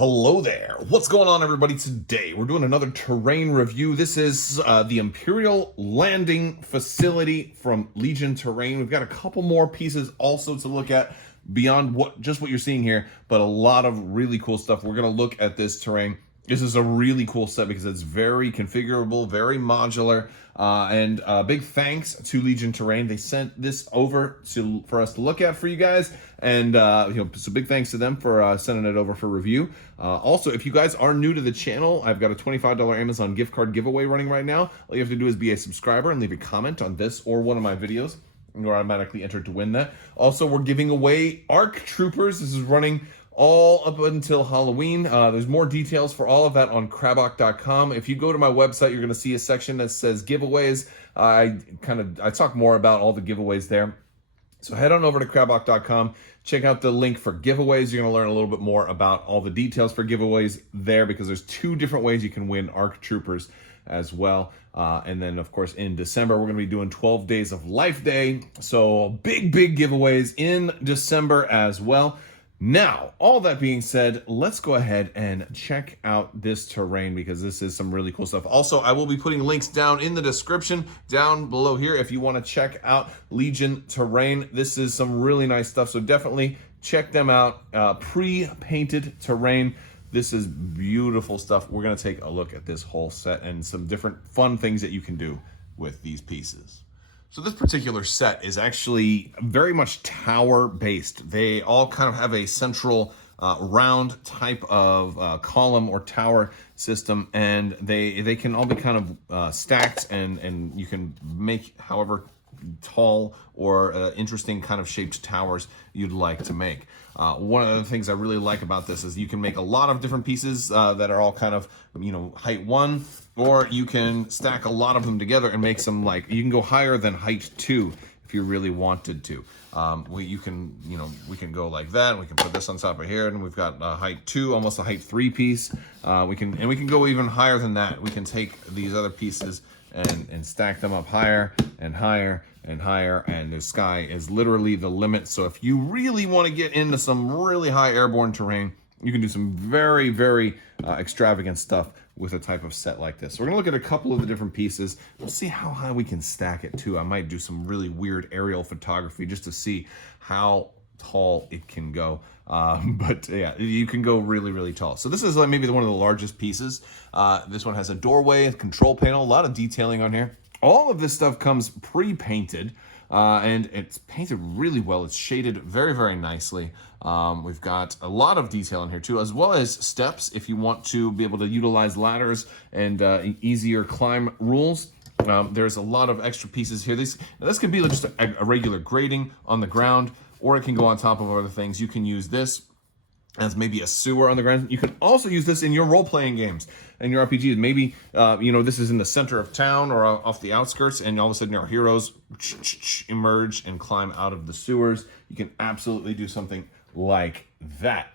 Hello there. What's going on, everybody? Today we're doing another terrain review. This is the Imperial landing facility from Legion Terrain. We've got a couple more pieces also to look at beyond what you're seeing here, but a lot of really cool stuff. We're going to look at this terrain. This is a really cool set because it's very configurable, very modular, and big thanks to Legion Terrain. They sent this over for us to look at for you guys, and so big thanks to them for sending it over for review. Also, if you guys are new to the channel, I've got a $25 Amazon gift card giveaway running right now. All you have to do is be a subscriber and leave a comment on this or one of my videos, and you're automatically entered to win that. Also, we're giving away ARC Troopers. This is running all up until Halloween. There's more details for all of that on Crabbok.com. If you go to my website, you're going to see a section that says giveaways. I talk more about all the giveaways there. So head on over to Crabbok.com, check out the link for giveaways. You're going to learn a little bit more about all the details for giveaways there, because there's two different ways you can win ARC Troopers as well. And then, of course, in December, we're going to be doing 12 Days of Life Day. So big giveaways in December as well. Now, all that being said, let's go ahead and check out this terrain, because this is some really cool stuff. Also, I will be putting links down in the description down below here if you want to check out Legion Terrain. This is some really nice stuff, so definitely check them out. Pre-painted terrain. This is beautiful stuff. We're going to take a look at this whole set and some different fun things that you can do with these pieces. So this particular set is actually very much tower based. They all kind of have a central round type of column or tower system, and they can all be kind of stacked, and you can make however tall or interesting kind of shaped towers you'd like to make. One of the things I really like about this is you can make a lot of different pieces that are all kind of, height 1, or you can stack a lot of them together and make some, you can go higher than height 2 if you really wanted to. We can go like that. We can put this on top of here, and we've got height 2, almost a height 3 piece. We can go even higher than that. We can take these other pieces and stack them up higher and higher and higher, and the sky is literally the limit. So if you really want to get into some really high airborne terrain, you can do some very extravagant stuff with a type of set like this. So we're gonna look at a couple of the different pieces. We'll see how high we can stack it too. I might do some really weird aerial photography just to see how tall it can go. But yeah, you can go really tall. So this is maybe one of the largest pieces. This one has a doorway, a control panel, a lot of detailing on here. All of this stuff comes pre-painted, and it's painted really well. It's shaded very nicely. We've got a lot of detail in here too, as well as steps if you want to be able to utilize ladders and easier climb rules. There's a lot of extra pieces here. This can be just a regular grating on the ground, or it can go on top of other things. You can use this as maybe a sewer on the ground. You can also use this in your role-playing games and your RPGs. Maybe, this is in the center of town or off the outskirts, and all of a sudden our heroes emerge and climb out of the sewers. You can absolutely do something like that.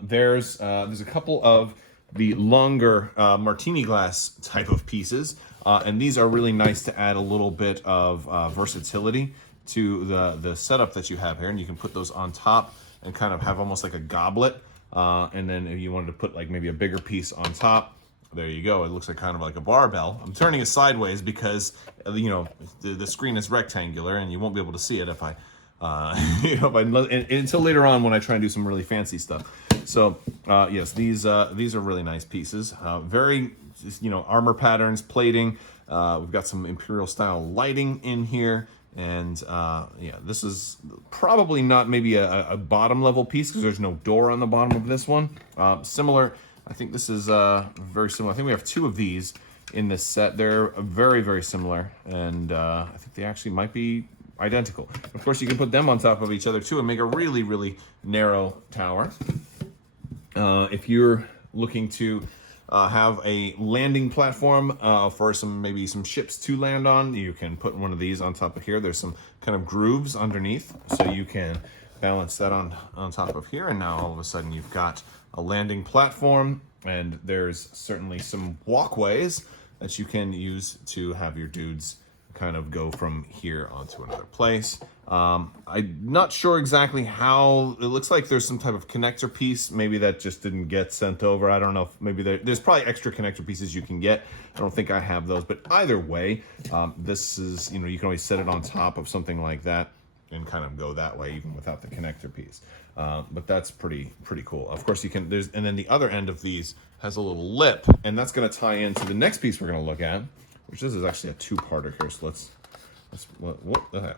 There's a couple of the longer martini glass type of pieces, and these are really nice to add a little bit of versatility to the setup that you have here, and you can put those on top and kind of have almost like a goblet, and then if you wanted to put maybe a bigger piece on top, there you go. It looks like kind of like a barbell. I'm turning it sideways because the screen is rectangular and you won't be able to see it if I until later on when I try and do some really fancy stuff. So yes, these are really nice pieces. Very armor patterns, plating. We've got some Imperial style lighting in here. And yeah, this is probably not maybe a bottom level piece because there's no door on the bottom of this one. Similar, I think this is very similar. I think we have two of these in this set. They're very similar, and I think they actually might be identical. Of course, you can put them on top of each other too and make a really narrow tower. If you're looking to have a landing platform for maybe some ships to land on, you can put one of these on top of here. There's some kind of grooves underneath, so you can balance that on top of here, and now all of a sudden you've got a landing platform, and there's certainly some walkways that you can use to have your dudes kind of go from here onto another place. I'm not sure exactly how. It looks like there's some type of connector piece. Maybe that just didn't get sent over. I don't know if maybe there's probably extra connector pieces you can get. I don't think I have those, but either way, this is, you know, you can always set it on top of something like that and kind of go that way even without the connector piece. But that's pretty cool. Of course you can, and then the other end of these has a little lip, and that's going to tie into the next piece we're going to look at, which this is actually a two-parter here. So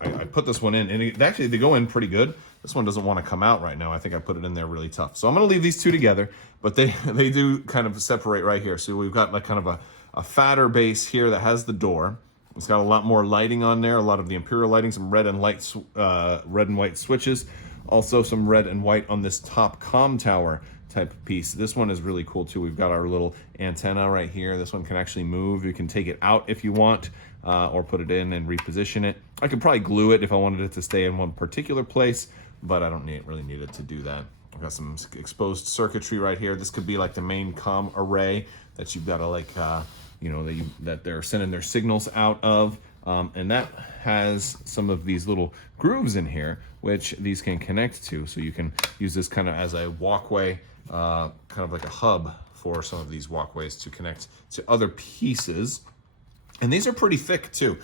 I put this one in, and actually they go in pretty good. This one doesn't want to come out right now. I think I put it in there really tough. So I'm going to leave these two together, but they do kind of separate right here. So we've got like kind of a fatter base here that has the door. It's got a lot more lighting on there, a lot of the Imperial lighting, some red and white switches, also some red and white on this top comm tower type of piece. This one is really cool too. We've got our little antenna right here. This one can actually move. You can take it out if you want, or put it in and reposition it. I could probably glue it if I wanted it to stay in one particular place, but I don't really need it to do that. I've got some exposed circuitry right here. This could be like the main comm array that you've got to like, you know, that they're sending their signals out of. And that has some of these little grooves in here, which these can connect to. So you can use this kind of as a walkway, kind of like a hub for some of these walkways to connect to other pieces. And these are pretty thick too.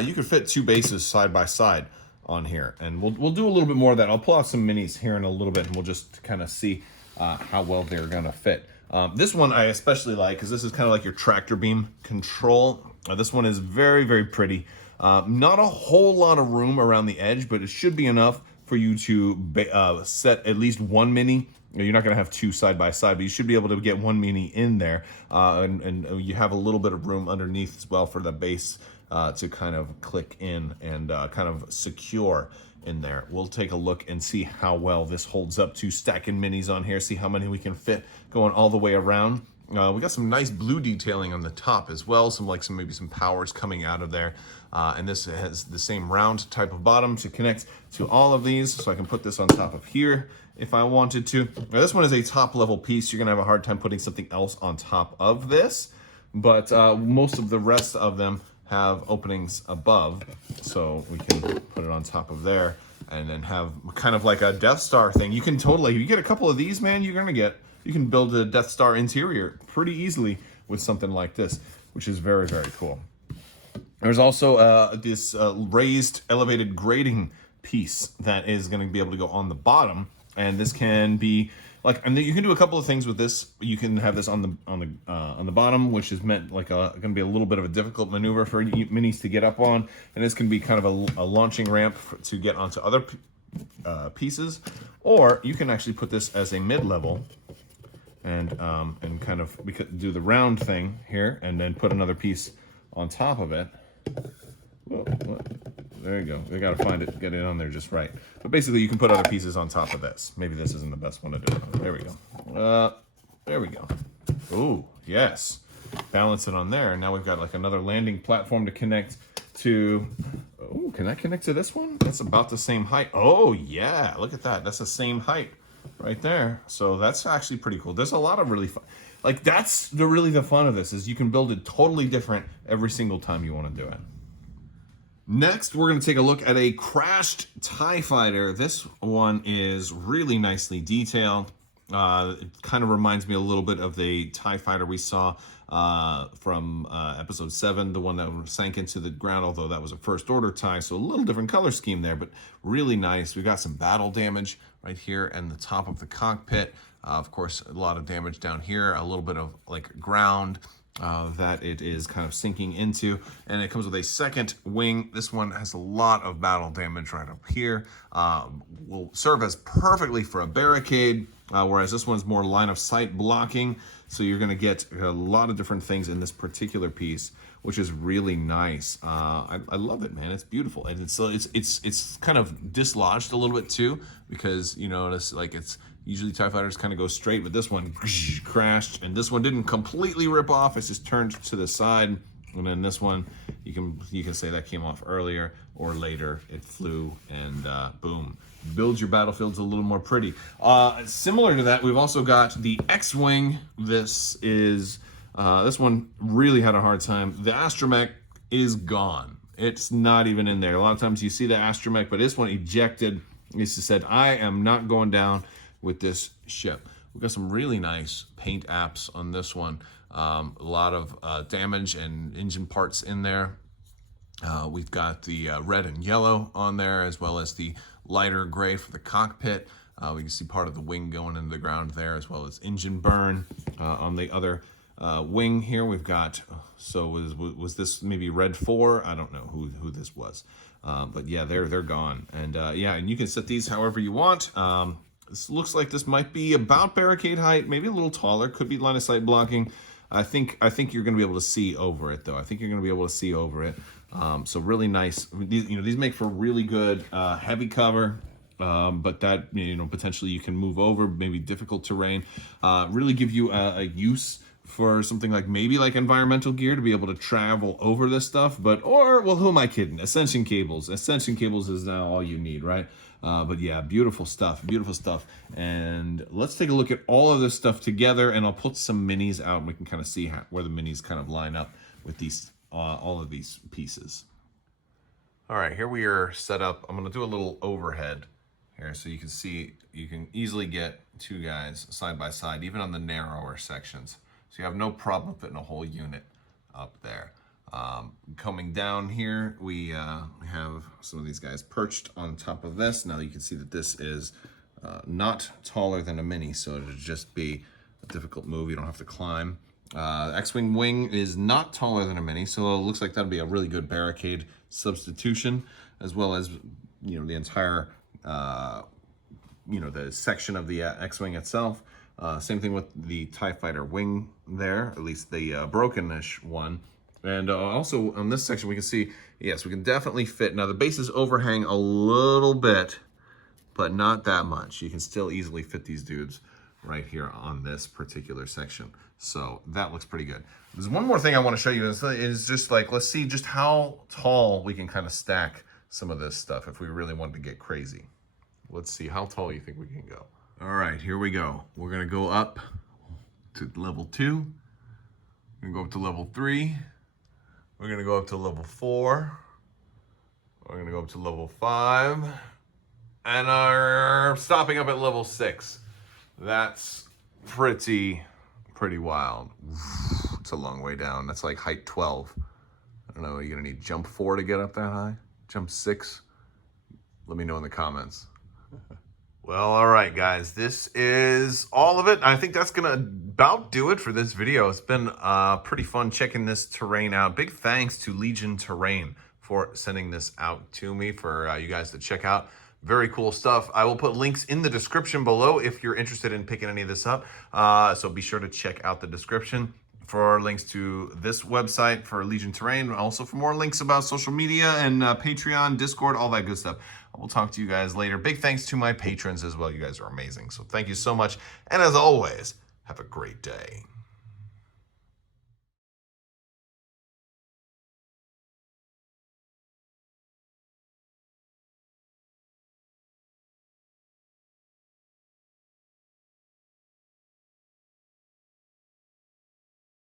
You could fit two bases side by side on here. And we'll do a little bit more of that. I'll pull out some minis here in a little bit, and we'll just kind of see how well they're gonna fit. This one I especially like because this is kind of like your tractor beam control. This one is very pretty. Not a whole lot of room around the edge, but it should be enough for you to set at least one mini. You're not going to have two side by side, but you should be able to get one mini in there. And you have a little bit of room underneath as well for the base to kind of click in and kind of secure in there. We'll take a look and see how well this holds up to stacking minis on here, see how many we can fit going all the way around. We got some nice blue detailing on the top as well, maybe some powers coming out of there. And this has the same round type of bottom to connect to all of these, so I can put this on top of here if I wanted to. Now, this one is a top level piece. You're gonna have a hard time putting something else on top of this, but most of the rest of them have openings above, so we can put it on top of there and then have kind of like a Death Star thing. You can totally, if you get a couple of these, man, you can build a Death Star interior pretty easily with something like this, which is very cool. There's also this raised elevated grating piece that is going to be able to go on the bottom, and this can be like, and you can do a couple of things with this. You can have this on the bottom, which is meant like going to be a little bit of a difficult maneuver for minis to get up on, and this can be kind of a launching ramp to get onto other pieces, or you can actually put this as a mid-level and kind of do the round thing here, and then put another piece on top of it. Whoa, there you go. We got to find it, get it on there just right. But basically, you can put other pieces on top of this. Maybe this isn't the best one to do it. There we go. There we go. Ooh, yes. Balance it on there. Now we've got like another landing platform to connect to. Oh, can that connect to this one? That's about the same height. Oh, yeah. Look at that. That's the same height right there. So that's actually pretty cool. There's a lot of really fun. Like, that's really the fun of this, is you can build it totally different every single time you want to do it. Next, we're going to take a look at a crashed TIE fighter. This one is really nicely detailed. It kind of reminds me a little bit of the TIE fighter we saw from episode 7, the one that sank into the ground, although that was a first order TIE, so a little different color scheme there, but really nice. We've got some battle damage right here in the top of the cockpit. Of course, a lot of damage down here, a little bit of like ground that it is kind of sinking into, and it comes with a second wing. This one has a lot of battle damage right up here. Will serve as perfectly for a barricade, whereas this one's more line of sight blocking. So you're going to get a lot of different things in this particular piece, which is really nice. I love it, man. It's beautiful, and it's kind of dislodged a little bit too, because you notice like it's usually TIE fighters kind of go straight, but this one crashed, and this one didn't completely rip off. It's just turned to the side, and then this one you can say that came off earlier or later. It flew, and boom. Build your battlefields a little more pretty. Similar to that, we've also got the X-Wing. This one really had a hard time. The astromech is gone. It's not even in there. A lot of times you see the astromech, but this one ejected. He said, I am not going down with this ship. We've got some really nice paint apps on this one. A lot of damage and engine parts in there. We've got the red and yellow on there, as well as the lighter gray for the cockpit. We can see part of the wing going into the ground there, as well as engine burn. On the other wing here, we've got, so was this maybe red 4? I don't know who this was. But yeah, they're gone. And yeah, and you can set these however you want. This looks like this might be about barricade height, maybe a little taller, could be line of sight blocking. I think you're going to be able to see over it, though. I think you're going to be able to see over it. So really nice. These make for really good heavy cover, but that, potentially you can move over, maybe difficult terrain. Really give you a use for something like maybe like environmental gear to be able to travel over this stuff. Well, who am I kidding? Ascension cables. Ascension cables is now all you need, right? But yeah, beautiful stuff, beautiful stuff. And let's take a look at all of this stuff together, and I'll put some minis out and we can kind of see where the minis kind of line up with these, all of these pieces. All right, here we are set up. I'm gonna do a little overhead here so you can see, you can easily get two guys side by side, even on the narrower sections. So you have no problem fitting a whole unit up there. Coming down here, we have some of these guys perched on top of this. Now you can see that this is not taller than a mini, so it'll just be a difficult move. You don't have to climb. X-Wing wing is not taller than a mini, so it looks like that'll be a really good barricade substitution, as well as, the entire, the section of the X-Wing itself. Same thing with the TIE Fighter wing there, at least the broken-ish one. And also on this section, we can see, yes, we can definitely fit. Now the bases overhang a little bit, but not that much. You can still easily fit these dudes right here on this particular section. So that looks pretty good. There's one more thing I want to show you is just like, let's see just how tall we can kind of stack some of this stuff if we really wanted to get crazy. Let's see, how tall you think we can go? All right, here we go. We're gonna go up to level 2. We're gonna go up to level 3. We're gonna go up to level 4. We're gonna go up to level 5. And are stopping up at level 6. That's pretty wild. It's a long way down. That's like height 12. I don't know, are you gonna need jump 4 to get up that high? Jump 6? Let me know in the comments. Well, all right, guys, this is all of it. I think that's gonna about do it for this video. It's been pretty fun checking this terrain out. Big thanks to Legion Terrain for sending this out to me for you guys to check out. Very cool stuff. I will put links in the description below if you're interested in picking any of this up. So be sure to check out the description for links to this website for Legion Terrain. Also for more links about social media and Patreon, Discord, all that good stuff. I will talk to you guys later. Big thanks to my patrons as well. You guys are amazing. So thank you so much. And as always, have a great day.